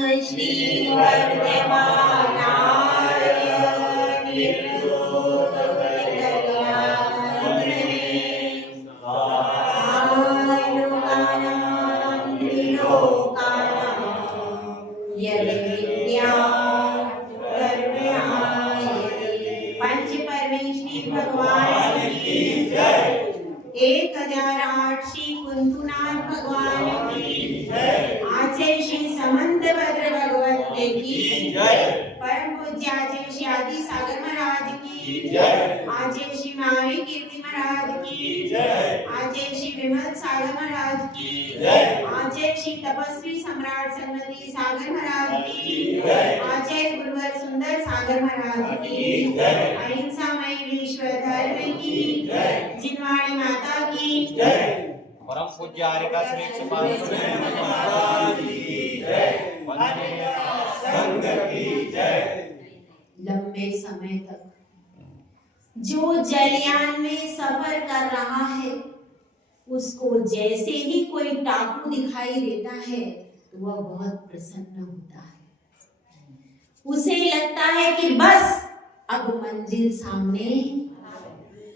श्रीवर्धमानाय निर्लोककल्याणिने लोकानां त्रिलोकानां पंच परमेश्वरी भगवान की जय। 1008 श्री कुंतुनाथ भगवान की जय। आचार्य श्री समंतभद्र भगवत की जय। परम पूज्य आचार्य श्री आदि सागर महाराज की जय। आचार्य श्री महावीर कीर्ति महाराज की जय। आचार्य श्री विमल सागर महाराज की जय। आचार्य श्री तपस्वी सम्राट संगति सागर महाराज की जय। आचार्य गुरुवर सुंदर सागर महाराज की जय। अहिंसा मई विश्व धर्म की जय। जिनवाणी माता की जय। परम पूज्य आर्यका श्री महाराज की जय। संघ की जय। लंबे समय तक जो जलयान में सफर कर रहा है उसको जैसे ही कोई टापू दिखाई देता है तो वह बहुत प्रसन्न होता है। उसे लगता है कि बस अब मंजिल सामने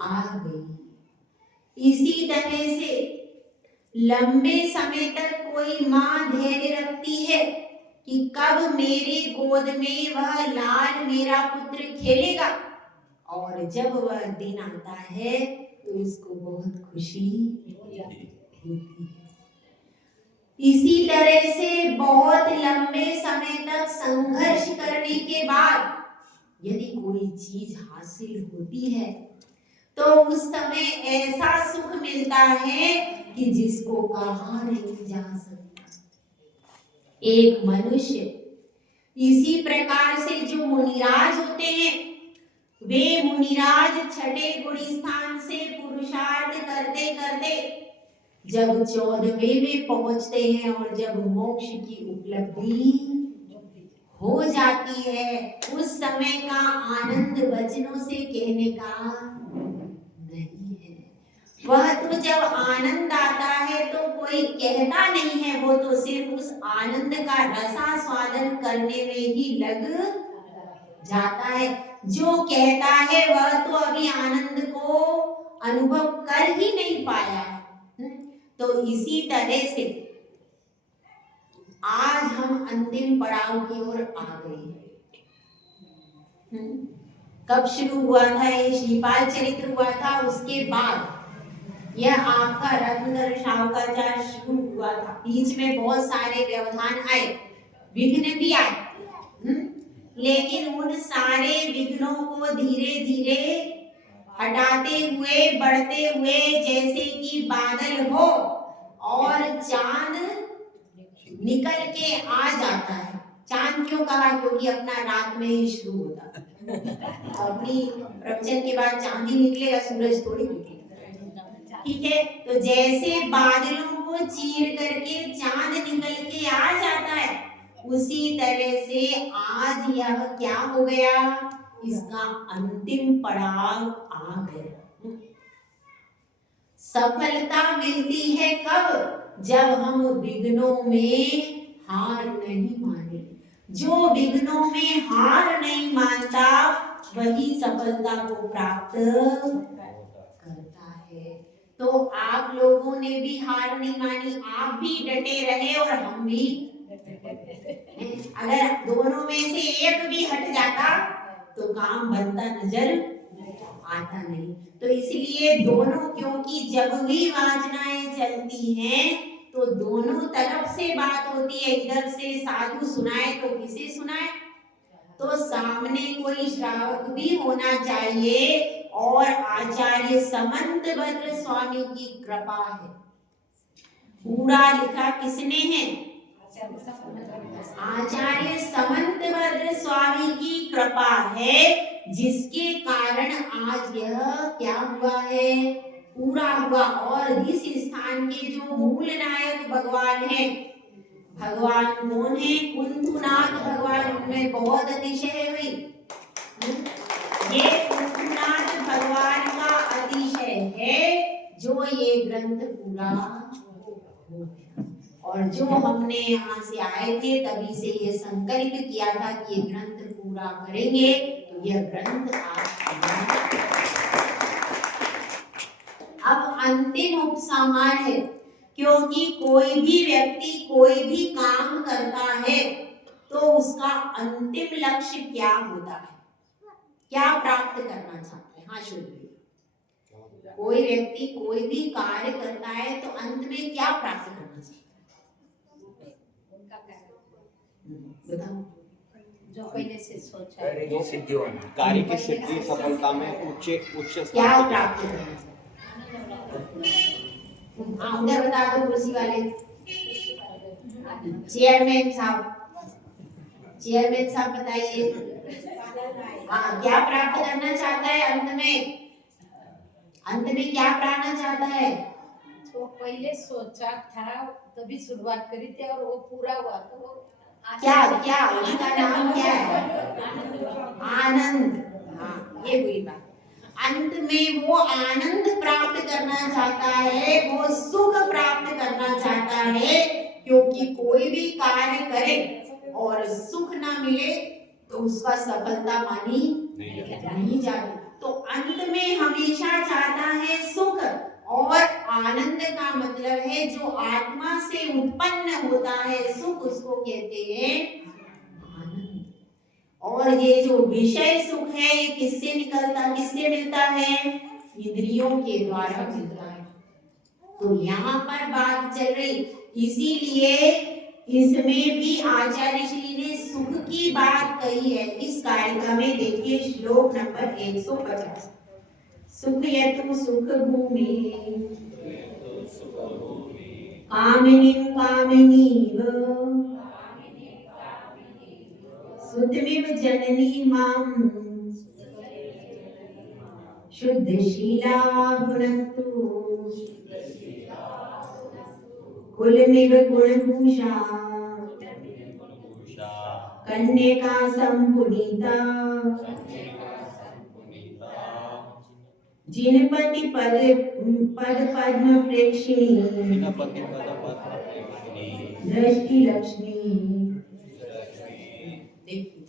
आ गई। इसी तरह से लंबे समय तक कोई माँ धैर्य रखती है कि कब मेरे गोद में वह लाल मेरा पुत्र खेलेगा, और जब वह दिन आता है तो उसको बहुत खुशी होती है। इसी तरह से बहुत लंबे समय तक संघर्ष करने के बाद यदि कोई चीज हासिल होती है तो उस समय ऐसा सुख मिलता है कि जिसको कहा नहीं जा सकता। एक मनुष्य इसी प्रकार से जो मुनिराज होते हैं, वे मुनिराज छठे गुणी स्थान से पुरुषार्थ करते करते जब 14वें में पहुंचते हैं और जब मोक्ष की उपलब्धि हो जाती है, उस समय का आनंद वचनों से कहने का नहीं है। वह तो जब आनंद आता है तो कोई कहता नहीं है, वो तो सिर्फ उस आनंद का रसास्वादन करने में ही लग जाता है। जो कहता है वह तो अभी आनंद को अनुभव कर ही नहीं पाया है। तो इसी तरह से आज हम अंतिम पड़ाव की ओर आ गए हैं। कब शुरू हुआ था ये श्रीपाल चरित्र हुआ था, उसके बाद यह आपका रत्नधर शावकाचार्य शुरू हुआ था। बीच में बहुत सारे व्यवधान आए, विघ्न भी आए, लेकिन उन सारे विघ्नों को धीरे धीरे हटाते हुए बढ़ते हुए जैसे कि बादल हो और चांद निकल के आ जाता है। चांद क्यों कहा? क्योंकि अपना रात में ही शुरू होता है। अपनी प्रवचन के बाद चांद ही निकलेगा, सूरज थोड़ी निकलेगा। ठीक है, तो जैसे बादलों को चीर करके चांद निकल के आ जाता है, उसी तरह से आज यह क्या हो गया, इसका अंतिम पड़ाव आ गया। सफलता मिलती है कब? जब हम विघ्नों में हार नहीं माने। जो विघ्नों में हार नहीं मानता वही सफलता को प्राप्त करता है। तो आप लोगों ने भी हार नहीं मानी, आप भी डटे रहे और हम भी। अगर दोनों में से एक भी हट जाता तो काम बनता नजर आता नहीं। तो इसलिए दोनों, क्योंकि जब भी वासनाएं चलती हैं तो दोनों तरफ से बात होती है। इधर से साधु सुनाए तो किसे सुनाए, तो सामने कोई श्रावक भी होना चाहिए। और आचार्य समंतभद्र स्वामी की कृपा है। पूरा लिखा किसने है? आचार्य समंतभद्र स्वामी की कृपा है, जिसके कारण आज यह क्या हुआ है, पूरा हुआ। और इस स्थान के जो मूल नायक भगवान है, भगवान कौन है? कुंतुनाथ भगवान। उनमें बहुत अतिशय हुई। ये कुंतुनाथ भगवान का अतिशय है जो ये ग्रंथ पूरा हो गया। और जो हमने यहाँ से आए थे तभी से ये संकल्प किया था कि ये ग्रंथ पूरा करेंगे, तो यह ग्रंथ आज अब अंतिम उपसंहार है, क्योंकि कोई भी व्यक्ति कोई भी काम करता है तो उसका अंतिम लक्ष्य क्या होता है, क्या प्राप्त करना चाहता है। हाँ शुरू, कोई व्यक्ति कोई भी कार्य करता है तो अंत में क्या प्राप्त करना चाहता है, बताओ। जो पहले से सोचा कार्य की सिद्धि होना, कार्य की सिद्धि सफलता में उच्च क्या प्राप्त करना चाहता है। हाँ उधर बता दो कुर्सी वाले, चेयरमैन साहब बताइए। हाँ क्या प्राप्त करना चाहता है अंत में क्या प्राप्त चाहता है। जो पहले सोचा था तभी शुरुआत करी थी और वो पूरा हुआ तो वो क्या उसका नाम क्या है, आनंद। हाँ ये हुई बात, अंत में वो आनंद प्राप्त करना चाहता है, वो सुख प्राप्त करना चाहता है, क्योंकि कोई भी कार्य करे और सुख ना मिले तो उसका सफलता मानी नहीं जाती। तो अंत में हमेशा चाहता है सुख, और आनंद का मतलब है जो आत्मा से उत्पन्न होता है सुख, उसको कहते हैं आनंद। और ये जो विषय सुख है ये किससे मिलता है, इंद्रियों के द्वारा मिलता है। तो यहाँ पर बात चल रही, इसीलिए इसमें भी आचार्य श्री ने सुख की बात कही है। इस कारिका में देखिए श्लोक नंबर 150, सुखयतु सुख भूमि कामिनीं कामिनीव सुतमिव जननी मां शुद्धशीला भुनक्तु कुलमिव गुणभूषा कन्यका संपुनीता जिनपति पद पद्म प्रेक्षिणी दृष्टि लक्ष्मी। देखिए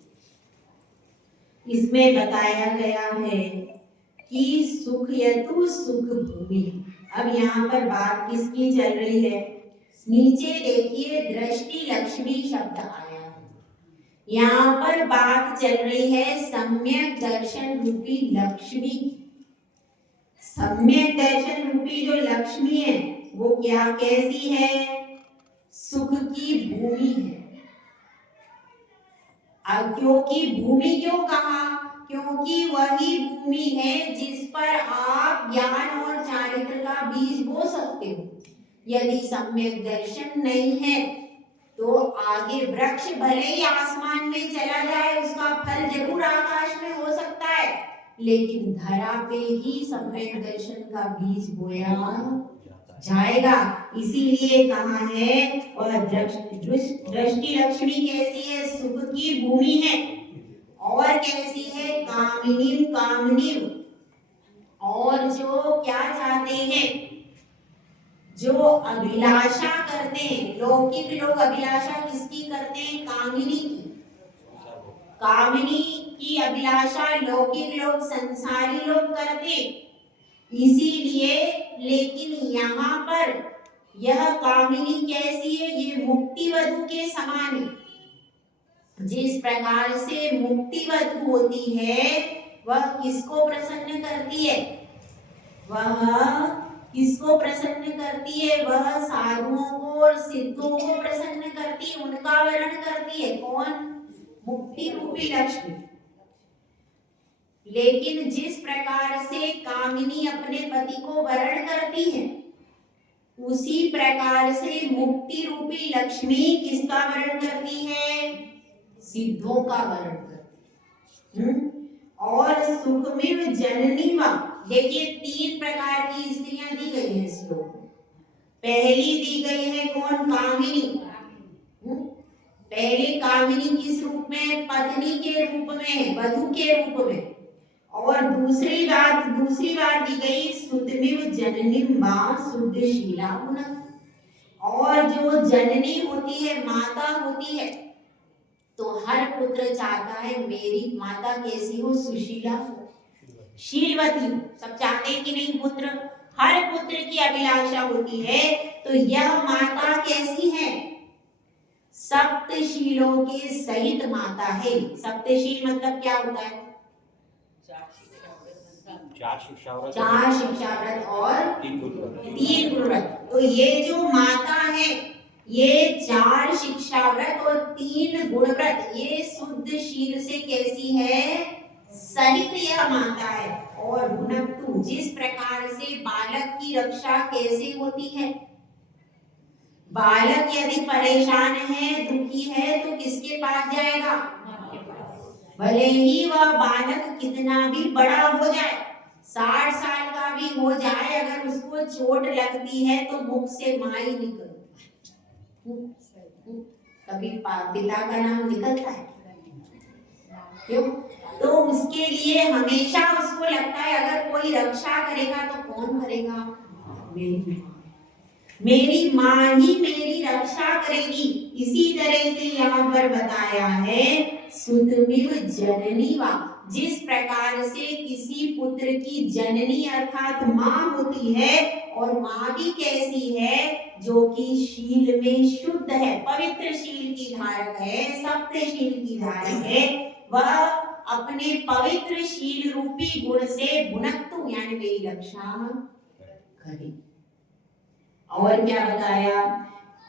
इसमें बताया गया है कि सुखयतु सुख भूमि। अब यहाँ पर बात किसकी चल रही है, नीचे देखिए दृष्टि लक्ष्मी शब्द आया है, यहाँ पर बात चल रही है सम्यक दर्शन रूपी लक्ष्मी। सम्यक दर्शन रूपी जो लक्ष्मी है वो क्या कैसी है, सुख की भूमि है। अब क्योंकि भूमि क्यों कहा, क्योंकि वही भूमि है जिस पर आप ज्ञान और चारित्र का बीज बो सकते हो। यदि सम्यक दर्शन नहीं है तो आगे वृक्ष भले ही आसमान में चला जाए, उसका फल जरूर आकाश में हो सकता है, लेकिन धरा पे ही सम्यक दर्शन का बीज बोया जाएगा। इसीलिए कहा है वह दृष्टि लक्ष्मी कैसी है, सुख की भूमि है। और कैसी है, कामिनी, और जो क्या चाहते हैं, जो अभिलाषा करते हैं। लौकिक लोग अभिलाषा किसकी करते हैं, कामिनी की अभिलाषा लौकिक लोग, संसारी लोग करते। इसीलिए लेकिन यहाँ पर यह कामिनी कैसी है, ये मुक्ति वधु के समान है। जिस प्रकार से मुक्ति वधु होती है वह किसको प्रसन्न करती है, वह साधुओं को और सिद्धों को प्रसन्न करती है, उनका वरण करती है। कौन, मुक्ति रूपी लक्ष्मी। लेकिन जिस प्रकार से कामिनी अपने पति को वरण करती है, उसी प्रकार से मुक्ति रूपी लक्ष्मी किसका वरण करती है, सिद्धों का वरण करती है। और सुखमिव जननी वा, देखिए 3 प्रकार की स्त्रियां दी गई है श्लोक में। पहली दी गई है कौन, कामिनी। पहली कामिनी किस रूप में, पत्नी के रूप में, वधु के रूप में। और दूसरी बात दी गई सुतमिव जननी मां शुद्धशीला गुण। और जो जननी होती है, माता होती है, तो हर पुत्र चाहता है मेरी माता कैसी हो, सुशीला हो, शीलवती हो। सब चाहते हैं कि नहीं पुत्र, हर पुत्र की अभिलाषा होती है। तो यह माता कैसी है, सप्तशीलों के सहित माता है। सप्तशील मतलब क्या होता है, चार शिक्षाव्रत और 3 गुरुव्रत। तो ये जो माता है, ये 4 शिक्षाव्रत और 3 गुणव्रत, ये शुद्ध शील से कैसी है, सहित यह माता है। और भुनक्तु, जिस प्रकार से बालक की रक्षा कैसे होती है, बालक यदि परेशान है, दुखी है, तो किसके पास जाएगा, भले ही वह बालक कितना भी बड़ा हो जाए, 60 साल का भी हो जाए, अगर उसको चोट लगती है तो मुख से माँ ही निकलती, कभी पिता का नाम निकलता है, क्यों? तो उसके लिए हमेशा उसको लगता है अगर कोई रक्षा करेगा तो कौन करेगा, मेरी माँ ही मेरी रक्षा करेगी। इसी तरह से यहाँ पर बताया है सुतमिव जननी वा, जिस प्रकार से किसी पुत्र की जननी अर्थात माँ होती है, और माँ भी कैसी है, जो कि शील में शुद्ध है, पवित्र शील की धारक है, सप्त शील की धारक है, वह अपने पवित्र शील रूपी गुण से भुनक्तु यानी मेरी रक्षा करे। और क्या बताया,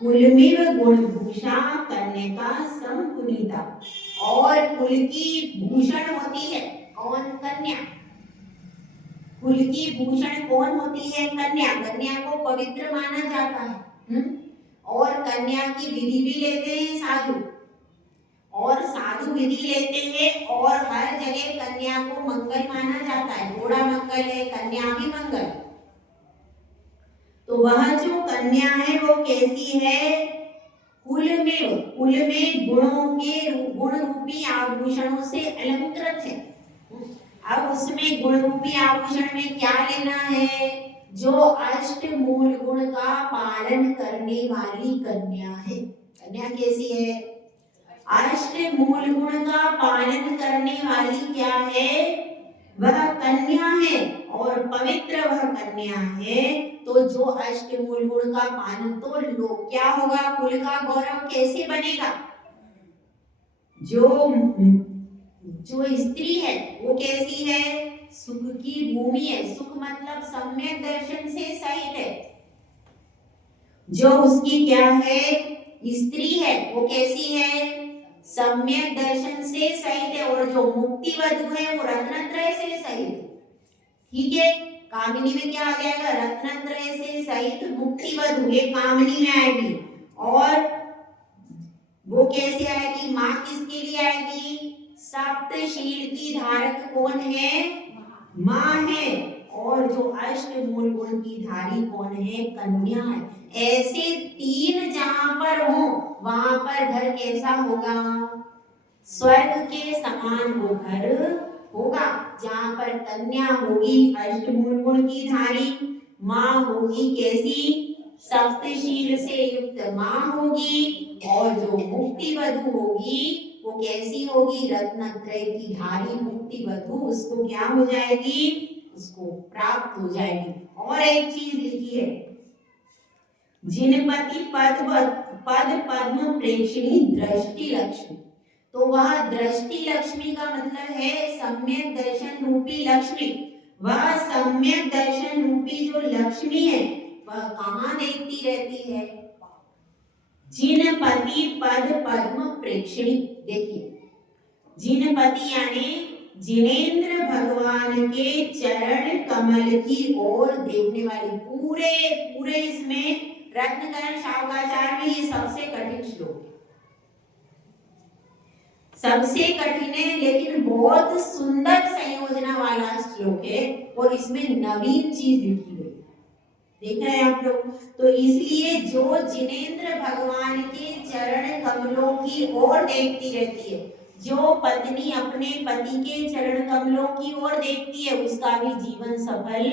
कुलमिव गुणभूषा करने का संकुलिता, और कुल की भूषण होती है कौन, कन्या। कुल की भूषण कौन होती है, कन्या। कन्या को पवित्र माना जाता है। और कन्या की विधि भी लेते हैं साधु, और साधु विधि लेते हैं, और हर जगह कन्या को मंगल माना जाता है, घोड़ा मंगल है, कन्या भी मंगल। तो वह जो कन्या है वो कैसी है, कुल में गुणों के गुण रूपी आभूषणों से अलंकृत है। अब उसमें गुण रूपी आभूषण में क्या लेना है, जो अष्ट मूल गुण का पालन करने वाली कन्या है। कन्या कैसी है, अष्ट मूल गुण का पालन करने वाली क्या है, वह कन्या है, और पवित्र वह कन्या है। तो जो अष्टमूल गुण का पालन, तो लोग क्या होगा, कुल का गौरव कैसे बनेगा, जो स्त्री है वो कैसी है, सुख की भूमि है। सुख मतलब सम्यक दर्शन से सहित है। जो उसकी क्या है, स्त्री है, वो कैसी है, सम्यक दर्शन से सहित है। और जो मुक्ति वधु है वो रत्नत्रय से सहित। ठीक है, कामिनी में क्या आ जाएगा, रत्नत्रय से सहित मुक्ति वधु, ये कामिनी में आएगी। और वो कैसे आएगी, माँ किसके लिए आएगी, सप्तशील की धारक कौन है, माँ है। और जो अष्ट मूल गुण की धारी कौन है, कन्या है। ऐसे 3 जहां पर हो वहां पर घर कैसा होगा, स्वर्ग के समान वो घर होगा, जहां पर कन्या होगी अष्टमूल गुण की धारी, माँ होगी कैसी, सप्तशील से युक्त माँ होगी, और जो मुक्ति वधु होगी वो कैसी होगी, रत्नत्रय की धारी मुक्ति वधु, उसको क्या हो जाएगी, उसको प्राप्त हो जाएगी। और एक चीज लिखी है, जिनपति पद पद्म प्रेक्षणी दृष्टि लक्ष्मी। तो वह दृष्टि लक्ष्मी का मतलब है सम्यक दर्शन रूपी लक्ष्मी। वह सम्यक दर्शन रूपी जो लक्ष्मी है वह कहाँ देखती रहती है, जिनपति पद पद्म प्रेक्षणी। देखिए, जिनपति यानी जिनेंद्र भगवान के चरण कमल की ओर देखने वाली। पूरे इसमें रत्नकरण शावकाचार्य में ये सबसे कठिन श्लोक है, सबसे कठिन है, लेकिन बहुत सुंदर संयोजना वाला श्लोक है। और इसमें नवीन चीज लिखी गई, देख रहे हैं आप लोग। तो इसलिए जो जिनेंद्र भगवान के चरण कमलों की ओर देखती रहती है, जो पत्नी अपने पति के चरण कमलों की ओर देखती है, उसका भी जीवन सफल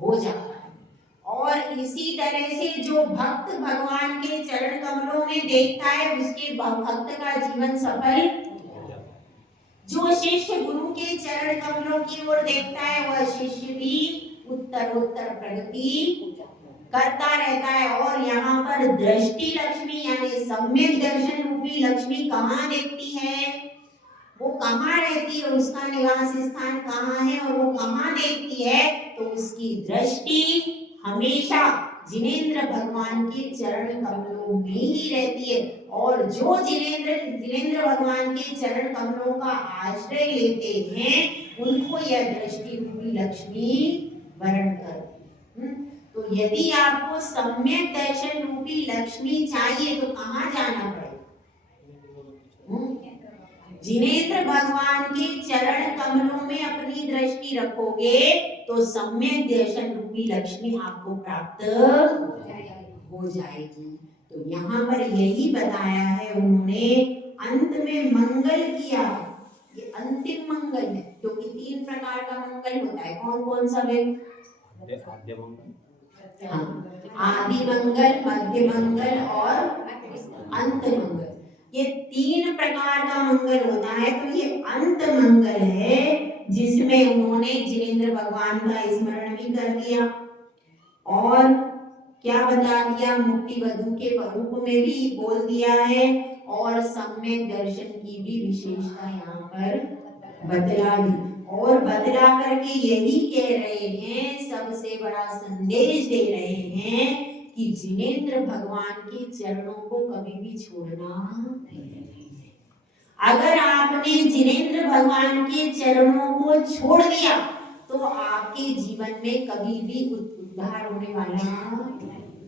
हो जाता है। और इसी तरह से जो भक्त भगवान के चरण कमलों में देखता है उसके भक्त का जीवन सफल। जो शिष्य गुरु के चरण कमलों की ओर देखता है वह शिष्य भी उत्तरोत्तर प्रगति करता रहता है। और यहाँ पर दृष्टि लक्ष्मी यानी सम्यक दर्शन रूपी लक्ष्मी कहाँ देखती है, वो कहाँ रहती है, उसका निवास स्थान कहाँ है और वो कहाँ देखती है, तो उसकी दृष्टि हमेशा जिनेंद्र भगवान के चरण कमलों में ही रहती है। और जो जिनेंद्र भगवान के चरण कमलों का आश्रय लेते हैं उनको यह दृष्टि रूपी लक्ष्मी वरण करती है। तो यदि आपको सम्यक दर्शन रूपी लक्ष्मी चाहिए तो कहाँ जाना पड़ेगा? जिनेंद्र भगवान के चरण कमलों में अपनी दृष्टि रखोगे तो सम्यक दर्शन रूपी लक्ष्मी आपको प्राप्त हो जाएगी। तो यहाँ पर यही बताया है उन्होंने, अंत में मंगल किया, ये अंतिम मंगल है क्योंकि 3 प्रकार का मंगल होता है। कौन कौन सा वे? आद्य मंगल, आदि मंगल, मध्य मंगल और अंत मंगल। ये 3 प्रकार का मंगल होता है। तो ये अंत मंगल है जिसमें उन्होंने जिनेंद्र भगवान का स्मरण भी कर दिया और क्या बता दिया, मुक्ति वधु के रूप में भी बोल दिया है और सम्यक दर्शन की भी विशेषता यहाँ पर बतला दी। और बतला करके यही कह रहे हैं, सबसे बड़ा संदेश दे रहे हैं कि जिनेंद्र भगवान के चरणों को कभी भी छोड़ना नहीं। अगर आपने जिनेंद्र भगवान के चरणों को छोड़ दिया तो आपके जीवन में कभी भी उद्धार होने वाला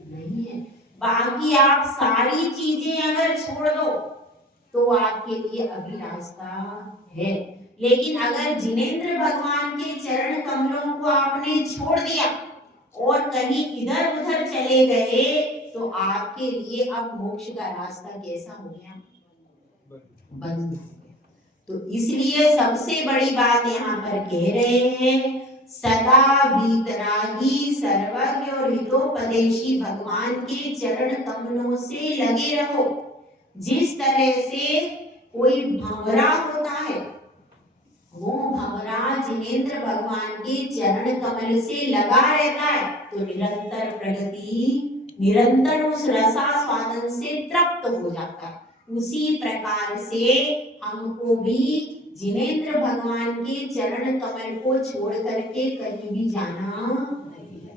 नहीं है। बाकी आप सारी चीजें अगर छोड़ दो तो आपके लिए अभी रास्ता है, लेकिन अगर जिनेंद्र भगवान के चरण कमलों को आपने छोड़ दिया और कहीं इधर उधर चले गए तो आपके लिए अब मोक्ष का रास्ता कैसा हो गया? बंद हो गया। तो इसलिए सबसे बड़ी बात यहाँ पर कह रहे हैं, सदा वीतरागी सर्वज्ञ और हितोपदेशी भगवान के चरण कमलों से लगे रहो। जिस तरह से कोई भंवरा होता है, वो भंवरा जिनेंद्र भगवान के चरण कमल से लगा रहता है तो निरंतर प्रगति, निरंतर उस रसास्वादन से तृप्त हो जाता है। उसी प्रकार से हमको भी जिनेंद्र भगवान के चरण कमल को छोड़ करके कहीं भी जाना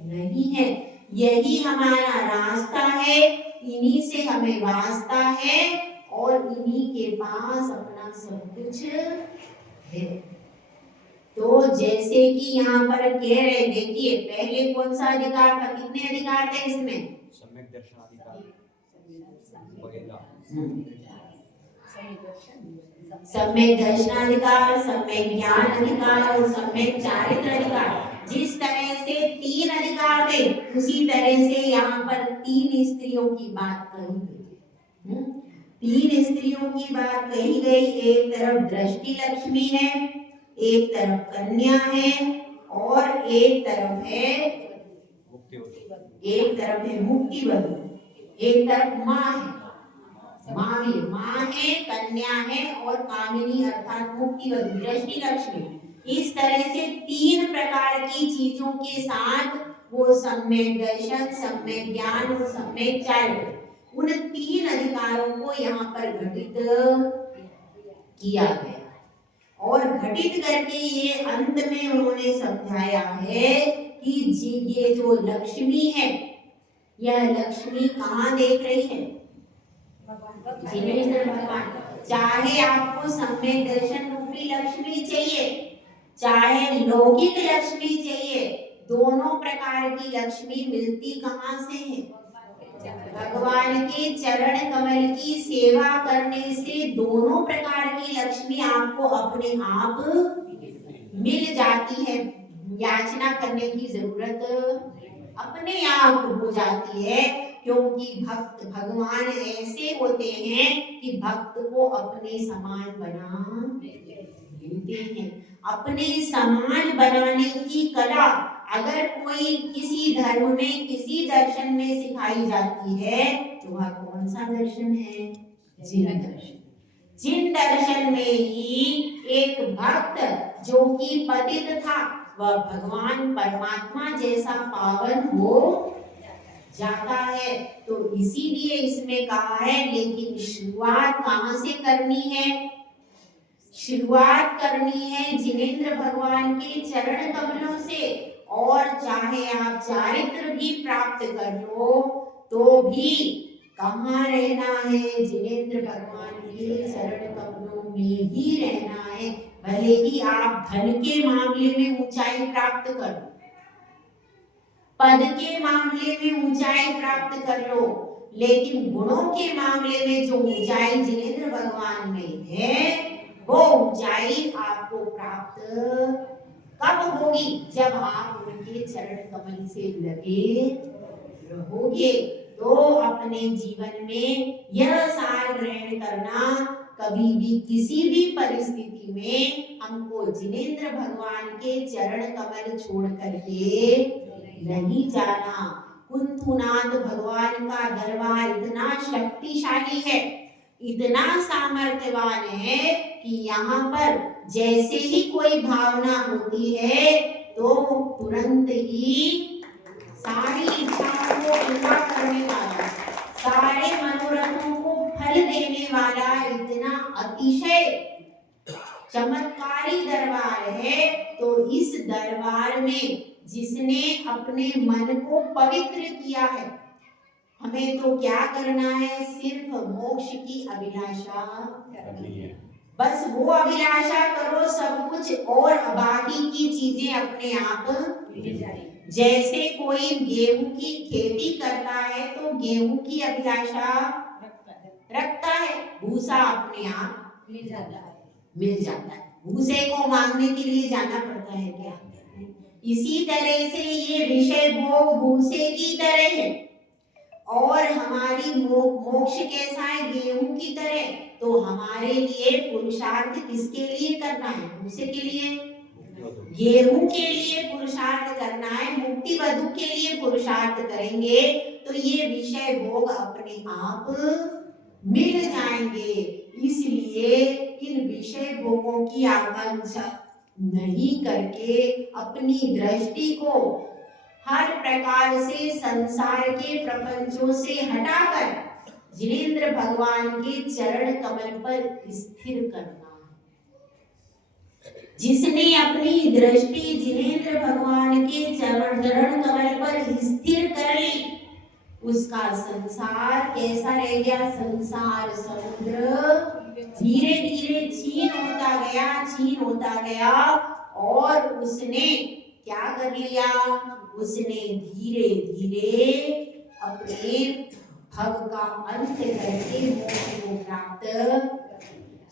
नहीं है। यही हमारा रास्ता है, इन्हीं से हमें वास्ता है और इन्हीं के पास अपना सब कुछ है। तो जैसे कि यहाँ पर कह रहे, देखिए पहले कौन सा अधिकार था, कितने अधिकार थे इसमें? सम्यक दर्शनाधिकार, सम्यक दर्शनाधिकार, सम्यक ज्ञान अधिकार और सम्यक चारित्र अधिकार। जिस तरह से 3 अधिकार थे उसी तरह से यहाँ पर 3 स्त्रियों की बात कही गई। 3 स्त्रियों की बात कही गई। एक तरफ दृष्टि लक्ष्मी है, एक तरफ कन्या है और एक तरफ है मुक्ति वधु, एक तरफ माँ है, माँ है, कन्या है और कामिनी अर्थात मुक्ति वधु, दृष्टि लक्ष्मी। इस तरह से 3 प्रकार की चीजों के साथ वो सम्यक दर्शन, सम्यक ज्ञान और सम्यक चारित्र, उन 3 अधिकारों को यहाँ पर घटित किया गया। और घटित करके ये अंत में उन्होंने समझाया है कि ये जो लक्ष्मी है, यह लक्ष्मी कहाँ देख रही है? जिनेंद्र भगवान। चाहे आपको सम्यक दर्शन रूपी लक्ष्मी चाहिए, चाहे लौकिक लक्ष्मी चाहिए, दोनों प्रकार की लक्ष्मी मिलती कहाँ से है? भगवान के चरण कमल की सेवा करने से दोनों प्रकार की लक्ष्मी आपको अपने आप मिल जाती है। याचना करने की जरूरत अपने आप हो जाती है, क्योंकि भक्त भगवान ऐसे होते हैं कि भक्त को अपने समान बना देते हैं। अपने समान बनाने की कला अगर कोई किसी धर्म में किसी दर्शन में सिखाई जाती है तो वह कौन सा दर्शन है? जिन दर्शन। जिन दर्शन में ही एक भक्त जो कि पतित था वह भगवान परमात्मा जैसा पावन हो जाता है। तो इसीलिए इसमें कहा है, लेकिन शुरुआत कहाँ से करनी है? शुरुआत करनी है जिनेंद्र भगवान के चरण कमलों से। और चाहे आप चारित्र भी प्राप्त कर लो तो भी कहाँ रहना है? जिनेंद्र भगवान के चरण कमलों में ही रहना है। भले ही आप धन के मामले में ऊंचाई प्राप्त कर लो, पद के मामले में ऊंचाई प्राप्त कर लो, लेकिन गुणों के मामले में जो ऊंचाई जिनेंद्र भगवान में है वो ऊंचाई आपको प्राप्त कब होगी? जब आप उनके चरण कमल से लगे रहोगे। तो अपने जीवन में यह सार ग्रहण करना, कभी भी किसी भी परिस्थिति में हमको जिनेंद्र भगवान के चरण कमल छोड़ करके नहीं जाना। कुंथुनाथ भगवान का दरबार इतना शक्तिशाली है, इतना सामर्थ्यवान है कि यहाँ पर जैसे ही कोई भावना होती है तो तुरंत ही सारी इच्छाओं को पूरा करने वाला, सारे मनोरथों को फल देने वाला इतना अतिशय चमत्कारी दरबार है। तो इस दरबार में जिसने अपने मन को पवित्र किया है, हमें तो क्या करना है? सिर्फ मोक्ष की अभिलाषा करनी है। बस वो अभिलाषा करो, सब कुछ और बाकी की चीजें अपने आप मिल जाएगी। जैसे कोई गेहूं की खेती करता है तो गेहूं की अभिलाषा रखता है, भूसा अपने आप मिल जाता है। भूसे को मांगने के लिए जाना पड़ता है क्या? इसी तरह से ये विषय भोग भूसे की तरह है और हमारी मोक्ष कैसा है? गेहूं की तरह। तो हमारे लिए पुरुषार्थ किसके लिए करना है? भूसे के लिए, गेहूं के लिए पुरुषार्थ करना है। मुक्ति वधु के लिए पुरुषार्थ करेंगे तो ये विषय भोग अपने आप मिल जाएंगे। इसलिए इन विषय भोगों की आकांक्षा नहीं करके अपनी दृष्टि को हर प्रकार से संसार के प्रपंचों से हटाकर जिनेंद्र भगवान के चरण कमल पर स्थिर करना है। जिसने अपनी दृष्टि जिनेंद्र भगवान के चरण कमल पर स्थिर कर ली, उसका संसार कैसा रह गया? संसार समुद्र धीरे धीरे छीन होता गया और उसने क्या कर लिया? उसने धीरे धीरे अपने भव का अंत करके मोक्ष को प्राप्त।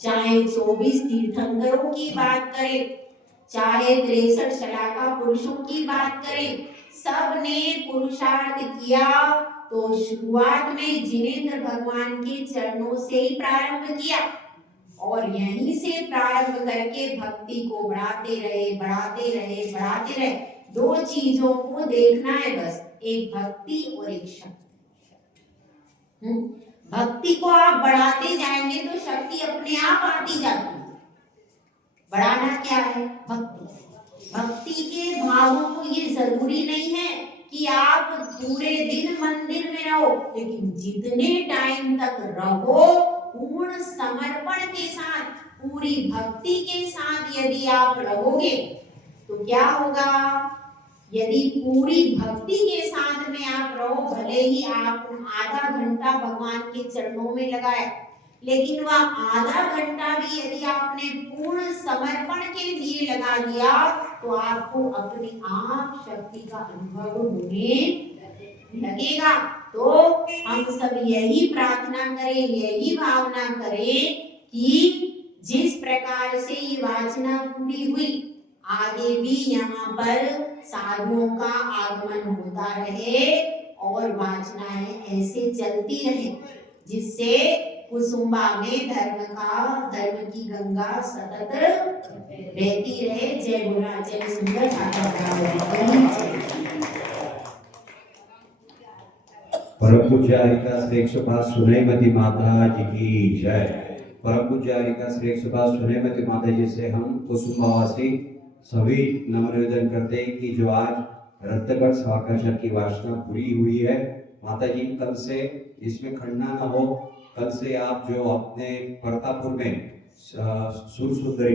चाहे 24 तीर्थंकरों की बात करें, चाहे 63 शलाका पुरुषों की बात करें, सब ने पुरुषार्थ किया तो शुरुआत में जिनेंद्र भगवान के चरणों से ही प्रारंभ किया और यहीं से प्रारंभ करके भक्ति को बढ़ाते रहे। दो चीजों को देखना है बस, एक भक्ति और एक शक्ति। भक्ति को आप बढ़ाते जाएंगे तो शक्ति अपने आप आती जाती है। बढ़ाना क्या है? भक्ति के भावों को ये जरूरी नहीं है कि आप पूरे दिन मंदिर में रहो, लेकिन जितने टाइम तक रहो पूर्ण समर्पण के साथ, पूरी भक्ति के साथ यदि आप रहोगे तो क्या होगा? यदि पूरी भक्ति के साथ में आप रहो, भले ही आप आधा घंटा भगवान के चरणों में लगाए, लेकिन वह आधा घंटा भी यदि आपने पूर्ण समर्पण के लिए लगा दिया तो आपको अपने आप शक्ति का अनुभव होने लगेगा। तो हम सब यही प्रार्थना करें, यही भावना करें कि जिस प्रकार से ये वाचना पूरी हुई, आगे भी यहाँ पर साधुओं का आगमन होता रहे और वाचनाएं ऐसे चलती रहे, जिससे कुसुम्बा में धर्म की गंगा सतत बहती रहे। जय बोला जय सुंदर माता भगवती की जय। परम पूज्यारिका श्री 105 सुनैमती माता जी की जय। परम पूज्यारिका श्री 105 सुनैमती माता जी से हम कुसुमवासी सभी नम्र निवेदन करते हैं कि जो आज रत्तगढ़ स्वाकाचर की वासना पूरी हुई है, माता जी कल से इसमें खंडना न हो। कल से आप जो अपने प्रतापपुर में सुर सुंदरी